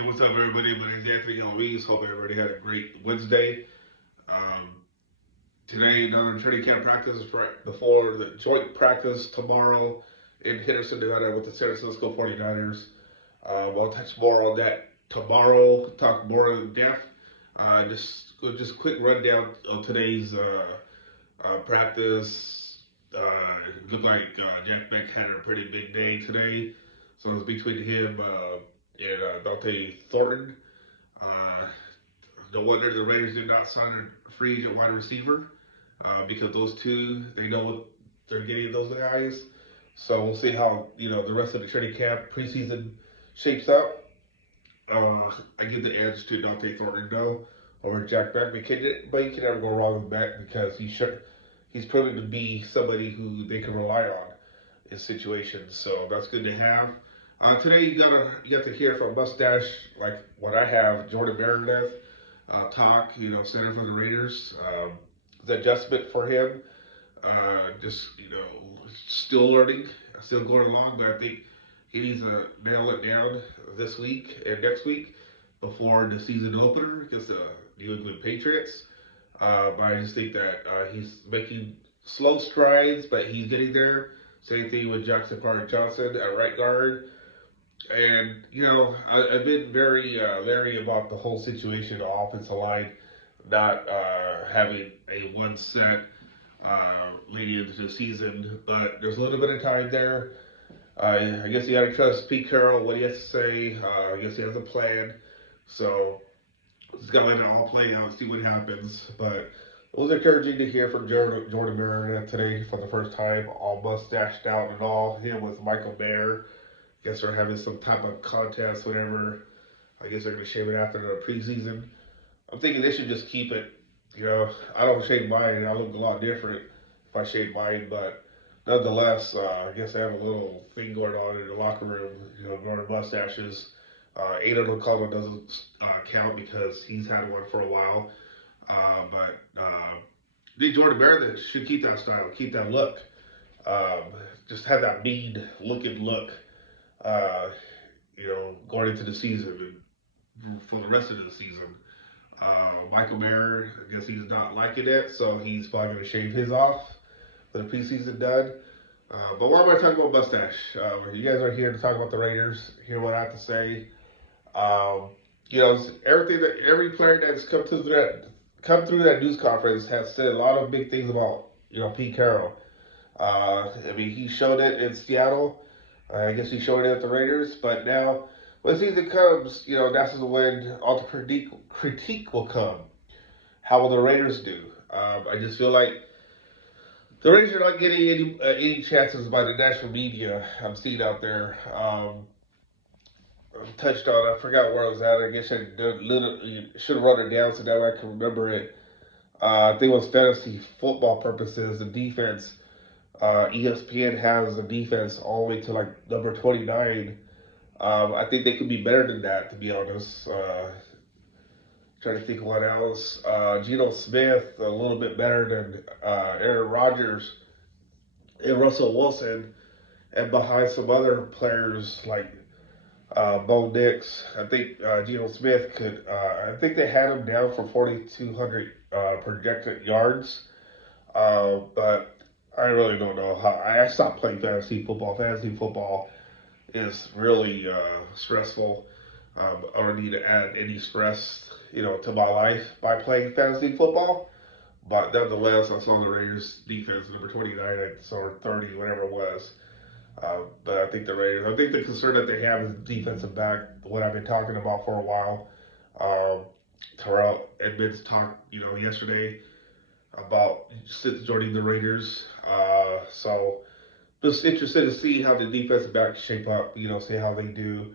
Hey, what's up, everybody? My name's Anthony Eloise. Hope everybody had a great Wednesday. Um, Today, another training camp practice before the joint practice tomorrow in Henderson, Nevada with the San Francisco 49ers. We'll touch more on that tomorrow, talk more in depth. Just quick rundown of today's practice. It looked like Jack Bech had a pretty big day today. So it was between him and Dante Thornton. Uh, no wonder the Raiders did not sign a free agent wide receiver because those two, they know what they're getting those guys. So we'll see how the rest of the training camp preseason shapes up. I give the edge to Dante Thornton though over Jack Bech, but you can never go wrong with Bech because he's proven to be somebody who they can rely on in situations. So that's good to have. Today you got to hear from Mustache like what I have Jordan Meredith talk. Center for the Raiders. The adjustment for him. Just still learning, still going along, but I think he needs to nail it down this week and next week before the season opener against the New England Patriots. But I just think that he's making slow strides, but he's getting there. Same thing with Jackson Carter-Johnson at right guard. And, I've been very leery about the whole situation, the offensive line not having a one set leading into the season. But there's a little bit of time there. I guess you got to trust Pete Carroll, what he has to say. I guess he has a plan. So just got to let it all play out and see what happens. But it was encouraging to hear from Jordan Meredith today for the first time, all mustached out and all. Him with Michael Mayer. Guess they're having some type of contest, whatever. I guess they're going to shave it after the preseason. I'm thinking they should just keep it. I don't shave mine. I look a lot different if I shave mine, but nonetheless, I guess they have a little thing going on in the locker room. Growing mustaches. Aiden O'Connell doesn't count because he's had one for a while. But I think Jordan Meredith should keep that style, keep that look. Just have that mean looking look. Uh, Going into the season and for the rest of the season. Michael Mayer, I guess he's not liking it, so he's probably going to shave his off for the preseason done. But why am I talking about mustache? You guys are here to talk about the Raiders, hear what I have to say. Everything that every player that's come through that news conference has said a lot of big things about Pete Carroll. He showed it in Seattle. I guess he showed it at the Raiders, but now when the season comes, that's when all the critique will come. How will the Raiders do? I just feel like the Raiders are not getting any chances by the national media I'm seeing out there. Touched on, I forgot where I was at. I guess I should have run it down so that way I can remember it. I think it was fantasy football purposes, the defense. ESPN has the defense all the way to like number 29. I think they could be better than that, to be honest. Trying to think of what else. Geno Smith, a little bit better than Aaron Rodgers and Russell Wilson, and behind some other players like Bo Nix. I think Geno Smith could. I think they had him down for 4,200 projected yards, but I really don't know how. I stopped playing fantasy football. Fantasy football is really stressful. I don't need to add any stress, to my life by playing fantasy football. But nonetheless, I saw the Raiders defense, number 29, or 30, whatever it was. But I think I think the concern that they have is defensive back, what I've been talking about for a while. Terrell Edmonds talked, yesterday about joining the Raiders. So just interested to see how the defensive backs shape up, see how they do.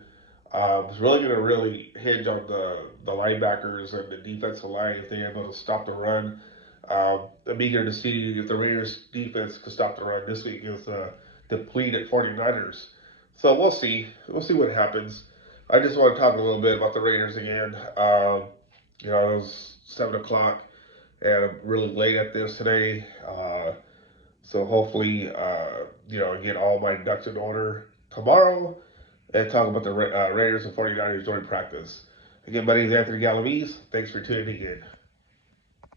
It's really going to really hinge on the linebackers and the defensive line if they're able to stop the run. I'm eager to see if the Raiders defense can stop the run this week against the depleted 49ers. So we'll see. We'll see what happens. I just want to talk a little bit about the Raiders again. It was 7 o'clock and I'm really late at this today. So hopefully, I get all my ducks in order tomorrow and talk about the Raiders and 49ers during practice. Again, my name is Anthony Galavese. Thanks for tuning in.